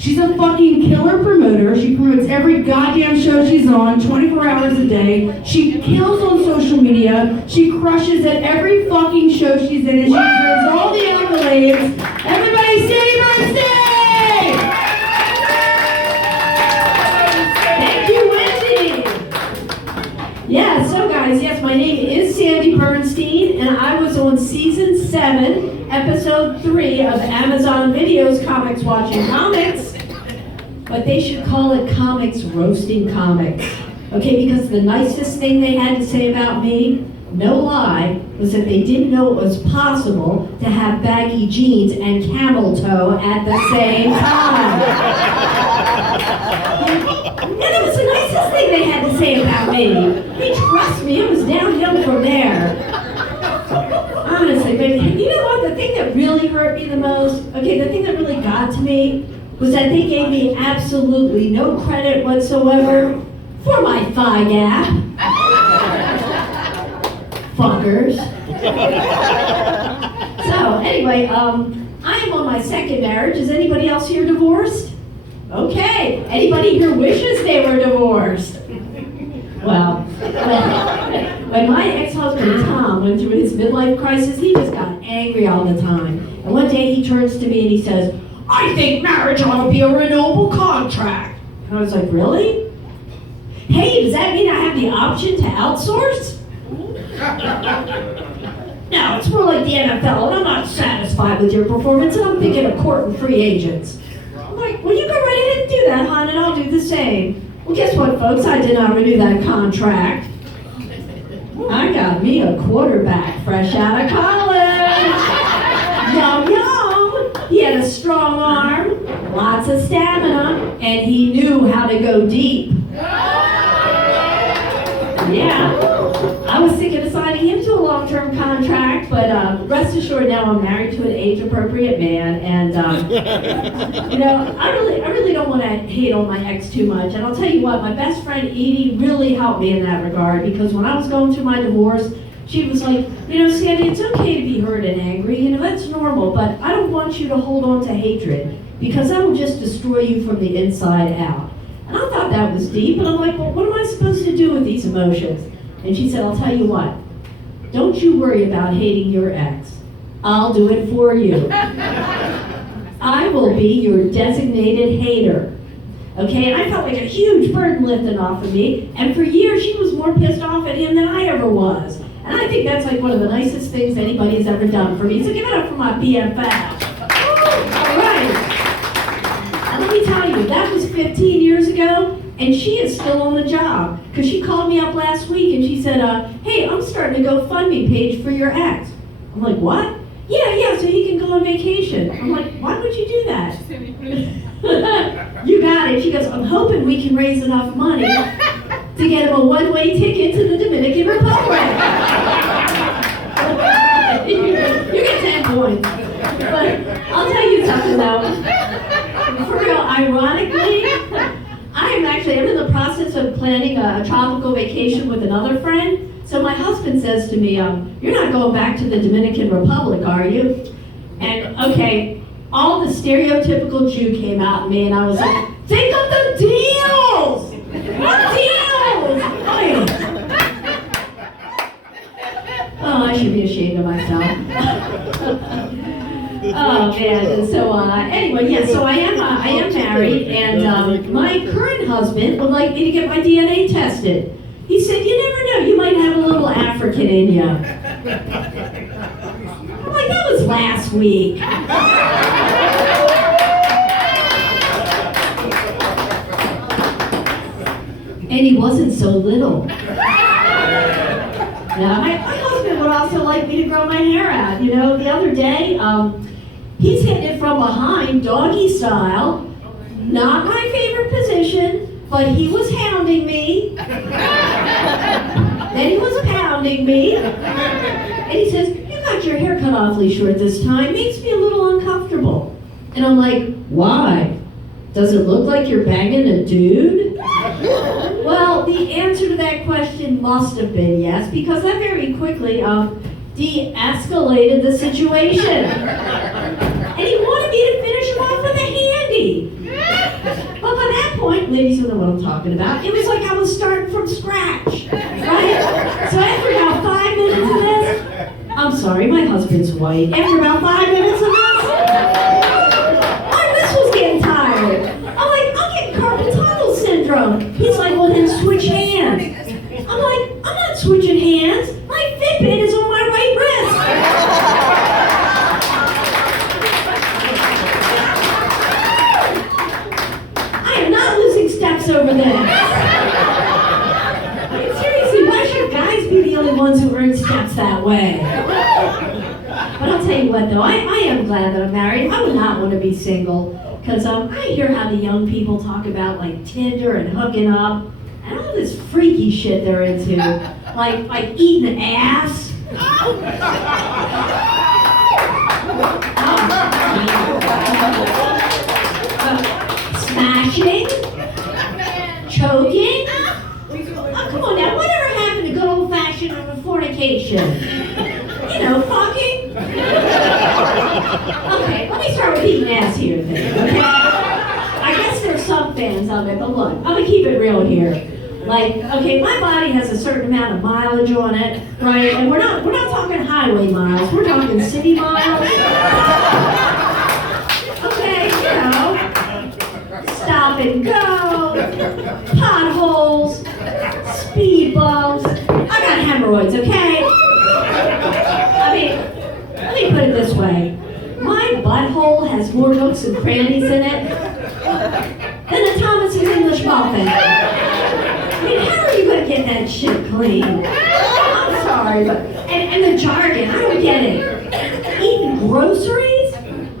She's a fucking killer promoter. She promotes every goddamn show she's on, 24 hours a day. She kills on social media. She crushes at every fucking show she's in, and she deserves all the accolades. Everybody say birthday! Thank you, Wendy. Yeah, so guys, yes, my name is Sandy Bernstein, and I was on season 7, episode 3 of Amazon Video's Comics Watching Comics. But they should call it Comics Roasting Comics. Okay, because the nicest thing they had to say about me, no lie, was that they didn't know it was possible to have baggy jeans and camel toe at the same time. And it was the nicest thing they had to say about me. Hey, trust me, it was downhill from there. Honestly, but you know what? The thing that really hurt me the most, okay, the thing that really got to me was that they gave me absolutely no credit whatsoever for my thigh gap. Fuckers. So, anyway, I am on my second marriage. Is anybody else here divorced? Okay. Anybody here wishes they were divorced? Well, when my ex-husband Tom went through his midlife crisis, he just got angry all the time. And one day he turns to me and he says, "I think marriage ought to be a renewable contract." And I was like, really? Hey, does that mean I have the option to outsource? No, it's more like the NFL, and I'm not satisfied with your performance, and I'm thinking of courting free agents. I'm like, well, you go right ahead and do that, hon, and I'll do the same. Well, guess what, folks? I did not renew that contract. I got me a quarterback fresh out of college. Yum, yum. He had a strong arm, lots of stamina, and he knew how to go deep. Yeah. I was thinking of signing him to a long-term contract, but rest assured now I'm married to an age-appropriate man, and you know, I really don't want to hate on my ex too much. And I'll tell you what, my best friend Edie really helped me in that regard, because when I was going through my divorce, she was like, you know, Sandy, it's okay to be hurt and angry, you know, that's normal, but I don't want you to hold on to hatred, because that will just destroy you from the inside out. And I thought that was deep, and I'm like, well, what am I supposed to do with these emotions? And she said, I'll tell you what, don't you worry about hating your ex. I'll do it for you. I will be your designated hater. Okay, and I felt like a huge burden lifted off of me, and for years she was more pissed off at him than I ever was. And I think that's like one of the nicest things anybody has ever done for me. So give it up for my BFF. All right. And let me tell you, that was 15 years ago, and she is still on the job. Because she called me up last week and she said, hey, I'm starting a GoFundMe page for your ex. I'm like, what? Yeah, so he can go on vacation. I'm like, why would you do that? You got it. She goes, I'm hoping we can raise enough money to get him a one-way ticket to the Dominican Republic. You get 10 points. But I'll tell you something though. For real, ironically, I'm in the process of planning a tropical vacation with another friend. So my husband says to me, you're not going back to the Dominican Republic, are you? And okay, all the stereotypical Jew came out in me, and I was like, think of the deals! What deals? Oh, I should be ashamed of myself. Oh man, and so anyway, yeah, so I am married, and my current husband would like me to get my DNA tested. He said, you never know, you might have a little African in you. I'm like, that was last week. And he wasn't so little. Now, my husband would also like me to grow my hair out. You know, the other day, he's hitting it from behind, doggy style. Not my favorite position, but he was hounding me. Then he was pounding me. And he says, you got your hair cut awfully short this time. Makes me a little uncomfortable. And I'm like, why? Does it look like you're banging a dude? Well, the answer to that question must have been yes, because I very quickly de-escalated the situation. And he wanted me to finish him off with a handy. point, ladies, you know what I'm talking about. It was like I was starting from scratch, right? So after about 5 minutes of this, I'm sorry, my husband's white. After about 5 minutes of this, my wrist was getting tired. I'm like, I'm getting carpal tunnel syndrome. He's like, well then switch hands. I'm like, I'm not switching hands. My Fitbit is on my right wrist. I am not losing steps over this. I mean, seriously, why should guys be the only ones who earn steps that way? But I'll tell you what though, I am glad that I'm married. I would not want to be single. Because I hear how the young people talk about like Tinder and hooking up. And all this freaky shit they're into. Like eating ass. Smashing. Choking. Oh, come on now, whatever happened to good old fashioned fornication? You know, fucking. Okay, let me start with eating ass here then, okay? I guess there's some fans of it, but look, I'm gonna keep it real here. Like, okay, my body has a certain amount of mileage on it, right? And we're not talking highway miles, we're talking city miles. Okay, you know, stop and go, potholes, speed bumps. I got hemorrhoids, okay? I mean, let me put it this way. My butthole has more nooks and crannies in it than a Thomas's English muffin. I mean, how are you going to get that shit clean? I'm sorry, but... And the jargon, I don't get it. Eating groceries?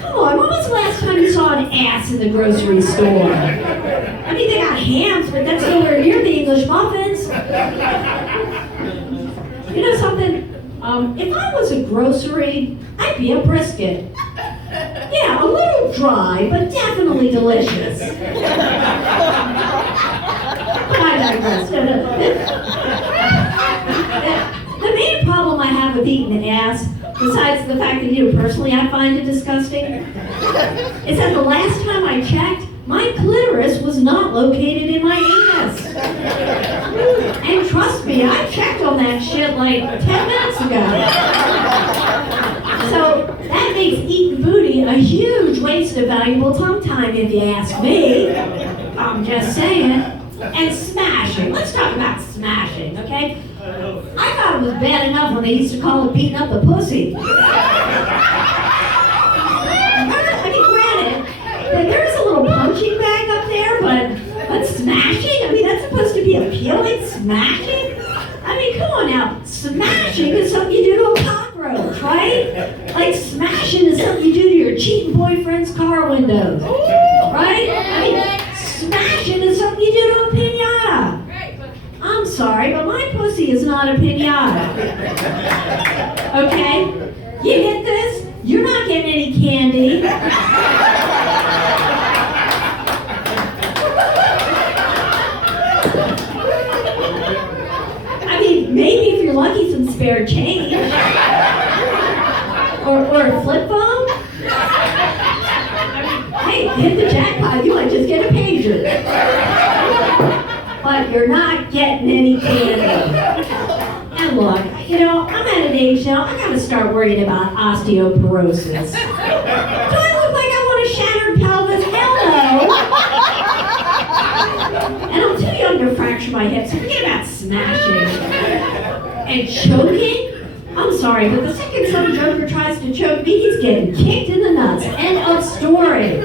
Come on, when was the last time you saw an ass in the grocery store? I mean, they got hams, but that's nowhere near the English muffins. You know something? If I was a grocery, I'd be a brisket. Yeah, a little dry, but definitely delicious. I digress. No. The main problem I have with eating an ass, besides the fact that, you know, personally I find it disgusting, is that the last time I checked, my clitoris was not located in my anus. And trust me, I checked on that shit like 10 minutes ago. So that makes eating booty a huge waste of valuable tongue time if you ask me. I'm just saying. And smashing. Let's talk about smashing, okay? I thought it was bad enough when they used to call it beating up the pussy. I mean, granted, there is a little punching bag up there, but smashing? I mean, that's supposed to be appealing? Smashing? I mean, come on now. Smashing is something you do to a cockroach, right? Like smashing is something you do to your cheating boyfriend's car windows, right? I mean, smashing is something you do to a piñata. I'm sorry, but my pussy is not a piñata. Okay? You hit this, you're not getting any candy. I mean, maybe if you're lucky, some spare change. Or a flip phone. Hey, hit the jackpot, you might just get a pager. But you're not getting any candy. And look, you know, I'm at an age now, I gotta start worrying about osteoporosis. Do I look like I want a shattered pelvis? Hell no! And I'm too young to fracture my hips, so forget about smashing. And choking? I'm sorry, but the second some joker tries to choke me, he's getting kicked in the nuts. End of story.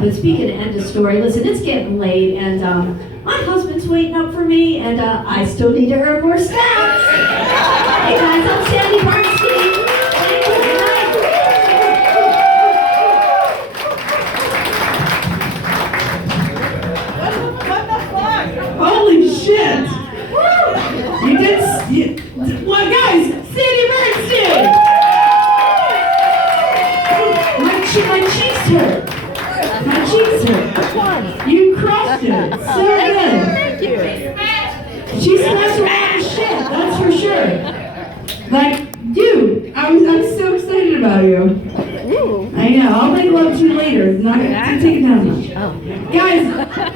But speaking of end of story, listen, it's getting late, and my husband's waiting up for me, and I still need to earn more steps. Hey guys, I'm Sandy Bernstein. Thank you. Good night. What the fuck? Holy shit! You did. Well, guys, Sandy Bernstein! My cheeks hurt. My cheeks hurt. You crushed it. So good. Thank you. She smashed a lot of shit, that's for sure. Like, dude, I'm so excited about you. Ooh. I Yeah, I'll make love to you later. Not gonna take it down much. Guys,